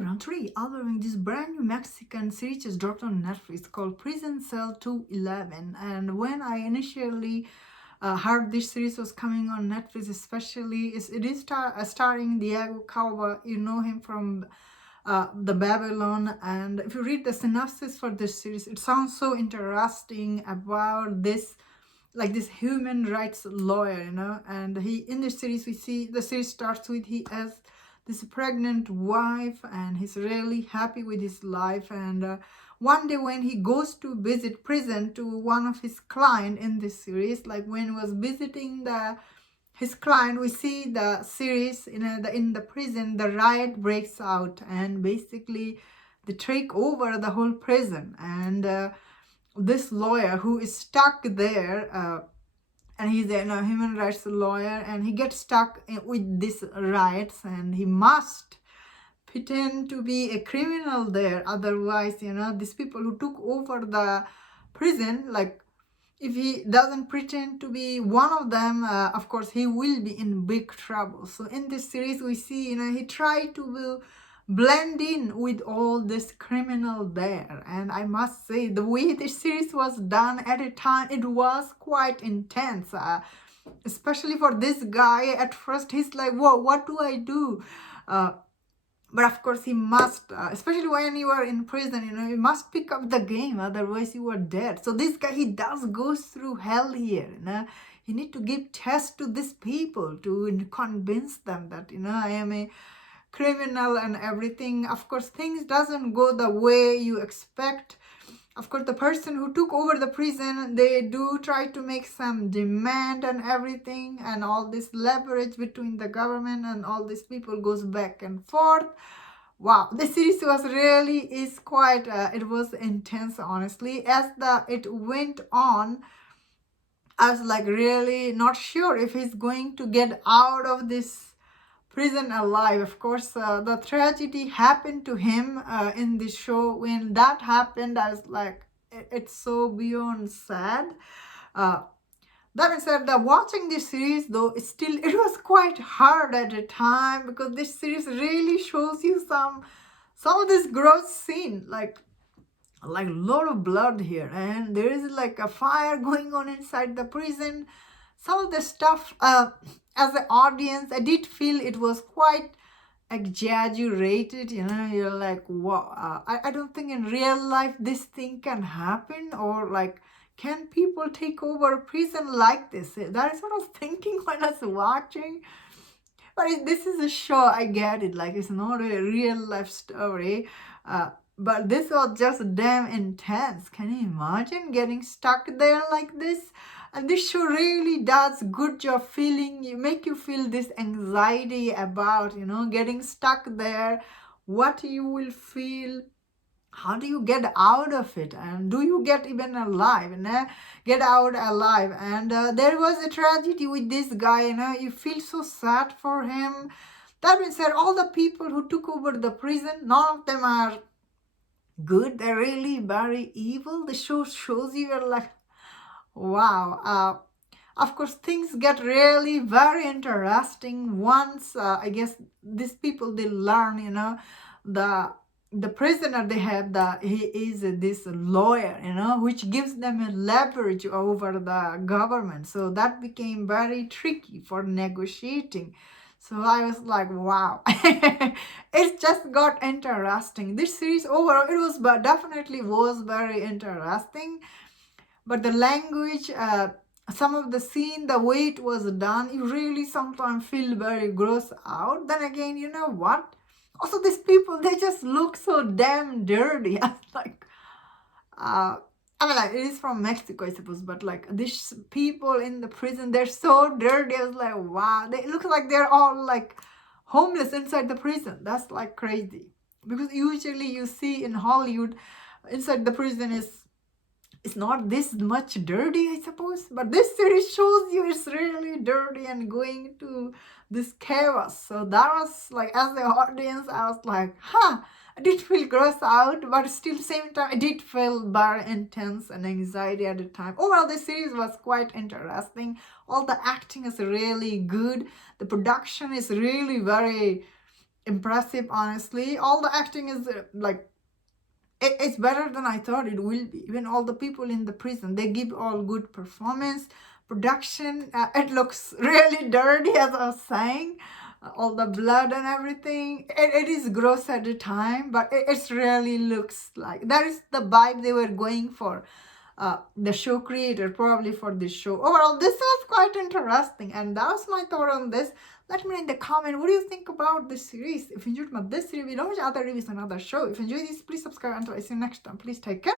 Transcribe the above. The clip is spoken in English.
everyone, today I'll be reviewing this brand new Mexican series just dropped on Netflix called Prison Cell 211. And when I initially heard this series was coming on Netflix, especially, it is starring Diego Calva. You know him from the Babylon. And if you read the synopsis for this series, it sounds so interesting about this, like this human rights lawyer, and he, in this series, we see the series starts with he has this pregnant wife and he's really happy with his life. And one day when he goes to visit prison to one of his client in this series, like when he was visiting his client, we see the series in the prison, the riot breaks out and basically they take over the whole prison. And this lawyer who is stuck there, and he's a human rights lawyer, and he gets stuck with these riots, and he must pretend to be a criminal there. Otherwise, these people who took over the prison, like if he doesn't pretend to be one of them, of course he will be in big trouble. So in this series we see, he tried to blend in with all this criminal there. And I must say, the way this series was done at a time, it was quite intense, especially for this guy. At first he's like, whoa, what do I do? But of course he must, especially when you are in prison, you must pick up the game, otherwise you are dead. So this guy, he does go through hell here. He need to give tests to these people to convince them that, I am a criminal and everything. Of course, things doesn't go the way you expect. Of course, the person who took over the prison, they do try to make some demand and everything, and all this leverage between the government and all these people goes back and forth. Wow, the series is quite, it was intense, honestly. As it went on, I was like really not sure if he's going to get out of this prison alive. Of course, the tragedy happened to him in this show. When that happened, I was like, it's so beyond sad. That being said, watching this series, though, it was quite hard at the time, because this series really shows you some of this gross scene, like a lot of blood here, and there is like a fire going on inside the prison. Some of the stuff, as an audience, I did feel it was quite exaggerated. You're like, wow, I don't think in real life this thing can happen, or like, can people take over a prison like this? That is what I was thinking when I was watching. But this is a show, I get it, like it's not a real life story. But this was just damn intense. Can you imagine getting stuck there like this? And this show really does good job make you feel this anxiety about, getting stuck there, what you will feel, how do you get out of it, and do you get even alive, get out alive. And there was a tragedy with this guy, you feel so sad for him. That being said, all the people who took over the prison, none of them are good. They're really very evil. The show shows you're like, wow. Of course, things get really very interesting once, I guess, these people, they learn, the prisoner they have, he is this lawyer, which gives them a leverage over the government. So that became very tricky for negotiating. So I was like, wow, it just got interesting. This series overall, definitely was very interesting. But the language, some of the scene, the way it was done, you really sometimes feel very gross out. Then again, you know what? Also, these people, they just look so damn dirty. I was like, I mean, like, it is from Mexico, I suppose, but like these people in the prison, they're so dirty. I was like, wow, they look like they're all like homeless inside the prison. That's like crazy. Because usually you see in Hollywood, inside the prison it's not this much dirty, I suppose. But this series shows you it's really dirty and going to this chaos. So that was like, as the audience, I was like, I did feel gross out, but still same time, I did feel very intense and anxiety at the time. Overall, this series was quite interesting. All the acting is really good. The production is really very impressive, honestly. All the acting is like, it's better than I thought it will be. Even all the people in the prison, they give all good performance. Production, it looks really dirty, as I was saying. All the blood and everything. It is gross at the time, but it really looks like that is the vibe they were going for. The show creator, probably for this show. Overall, this was quite interesting, and that was my thought on this. Let me know in the comment, what do you think about this series? If you enjoyed this review, don't watch other reviews on other show. If you enjoyed this, please subscribe. Until I see you next time, please take care.